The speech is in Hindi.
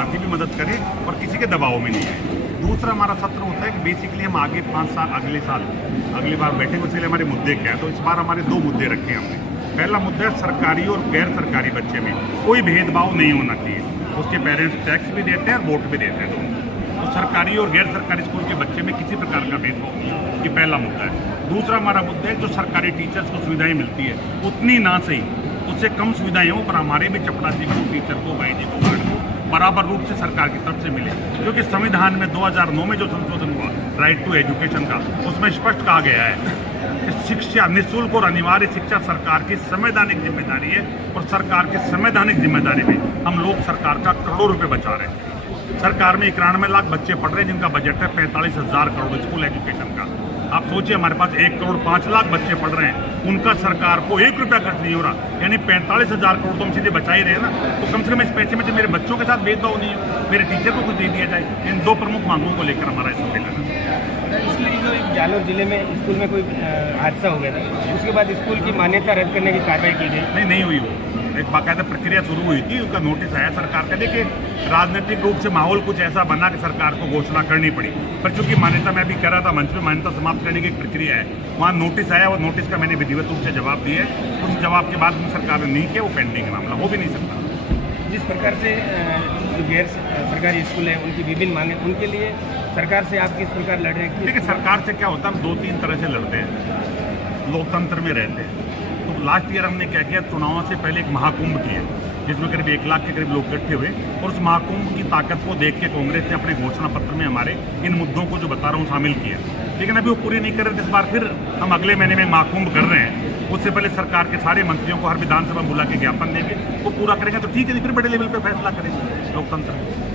जहाँ की भी मदद करें और किसी के दबाव में नहीं आए। दूसरा हमारा सत्र होता है कि बेसिकली हम आगे 5 साल अगली बार बैठेंगे, उसके लिए हमारे मुद्दे क्या है। तो इस बार हमारे 2 मुद्दे रखे हमने। पहला मुद्दा है सरकारी और गैर सरकारी बच्चे में कोई भेदभाव नहीं होना चाहिए। उसके पेरेंट्स टैक्स भी देते हैं और वोट भी देते हैं दोनों। तो सरकारी और गैर सरकारी स्कूल के बच्चे में किसी प्रकार का भेदभाव नहीं है, ये पहला मुद्दा है। दूसरा हमारा मुद्दा है जो सरकारी टीचर्स को सुविधाएं मिलती है उतनी ना सही, उससे कम सुविधाएं हो, पर हमारे भी चपरासी को, टीचर को, भाई जी को, गार्ड को बराबर रूप से सरकार की तरफ से मिले। क्योंकि संविधान में 2009 में जो संशोधन हुआ राइट टू एजुकेशन का, उसमें स्पष्ट कहा गया है कि शिक्षा, निःशुल्क और अनिवार्य शिक्षा सरकार की संवैधानिक जिम्मेदारी है। और सरकार की संवैधानिक जिम्मेदारी में हम लोग सरकार का करोड़ों रुपए बचा रहे हैं। सरकार में 91 लाख बच्चे पढ़ रहे हैं जिनका बजट है 45,000 करोड़ स्कूल एजुकेशन का। आप सोचिए हमारे पास 1 करोड़ 5 लाख बच्चे पढ़ रहे हैं, उनका सरकार को 1 रुपया खर्च नहीं हो रहा, यानी 45,000 करोड़ तो हम सीधे बचा ही रहे हैं ना। तो कम से कम इस पैसे में से मेरे बच्चों के साथ भेदभाव नहीं हो, मेरे टीचर को कुछ दे दिया जाए। इन 2 प्रमुख मांगों को लेकर हमारा इस सम्मेलन है। इसलिए जो जालौर जिले में स्कूल में कोई हादसा हो गया था, उसके बाद स्कूल की मान्यता रद्द करने की कार्रवाई की गई? नहीं हुई। वो एक बाकायदा प्रक्रिया शुरू हुई थी, उनका नोटिस आया सरकार का। देखिए राजनीतिक रूप से माहौल कुछ ऐसा बना कि सरकार को घोषणा करनी पड़ी, पर चूंकि मान्यता मैं भी कह रहा था मंच में, मान्यता समाप्त करने की एक प्रक्रिया है, वहाँ नोटिस आया और नोटिस का मैंने विधिवत रूप से जवाब दिया है। उस जवाब के बाद सरकार ने नहीं किया, वो पेंडिंग है, मामला हो भी नहीं सकता। जिस प्रकार से जो गैर सरकारी स्कूल है उनकी विभिन्न मांगे, उनके लिए सरकार से आप किस प्रकार लड़ रहे हैं? देखिए सरकार से क्या होता है, हम 2-3 तरह से लड़ते हैं, लोकतंत्र में रहते हैं। तो लास्ट ईयर हमने क्या किया, चुनावों से पहले एक महाकुंभ किया जिसमें करीब 1 लाख के करीब लोग इकट्ठे हुए, और उस महाकुंभ की ताकत को देख के कांग्रेस ने अपने घोषणा पत्र में हमारे इन मुद्दों को जो बता रहा हूँ शामिल किया। लेकिन अभी वो पूरी नहीं कर रहे। इस बार फिर हम अगले महीने में महाकुंभ कर रहे हैं, उससे पहले सरकार के सारे मंत्रियों को हर विधानसभा बुला के ज्ञापन देंगे, वो पूरा करेंगे तो ठीक है, फिर बड़े लेवल पर फैसला करेंगे लोकतंत्र।